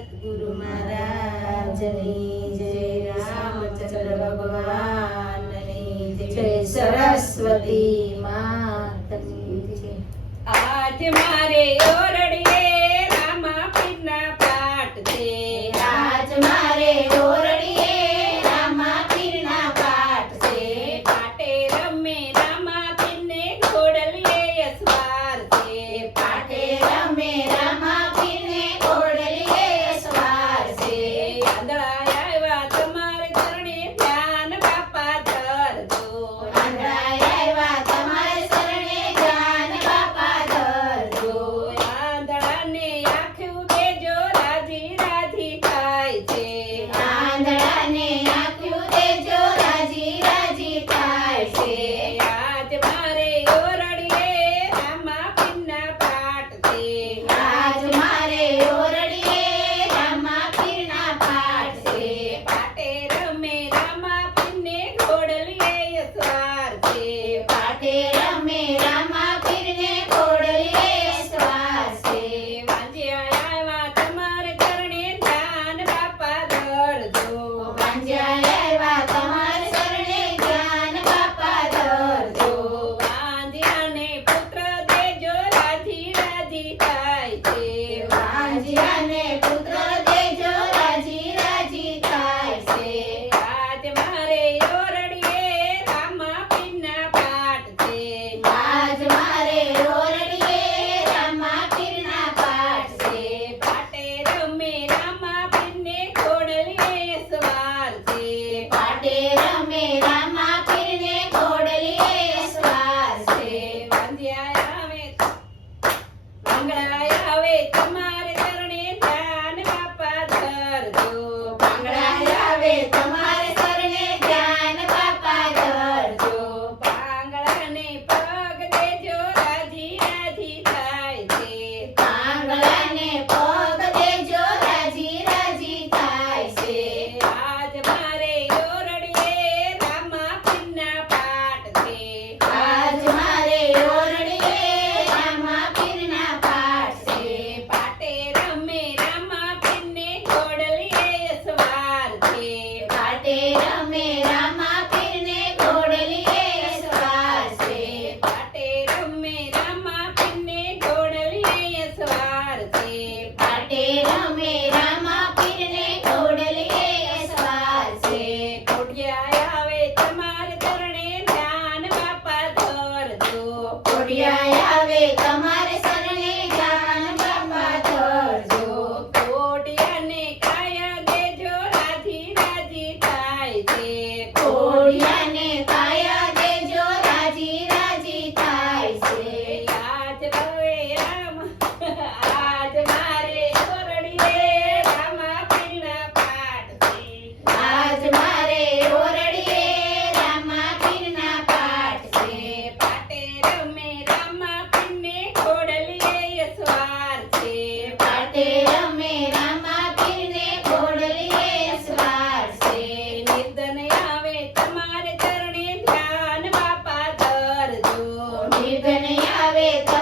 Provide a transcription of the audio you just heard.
ગુરુ મહારાજની જય રામચંદ્ર ભગવાનની જય સરસ્વતી માતની આજ મારે Ave કોરિયા આવે તમારે cabeza.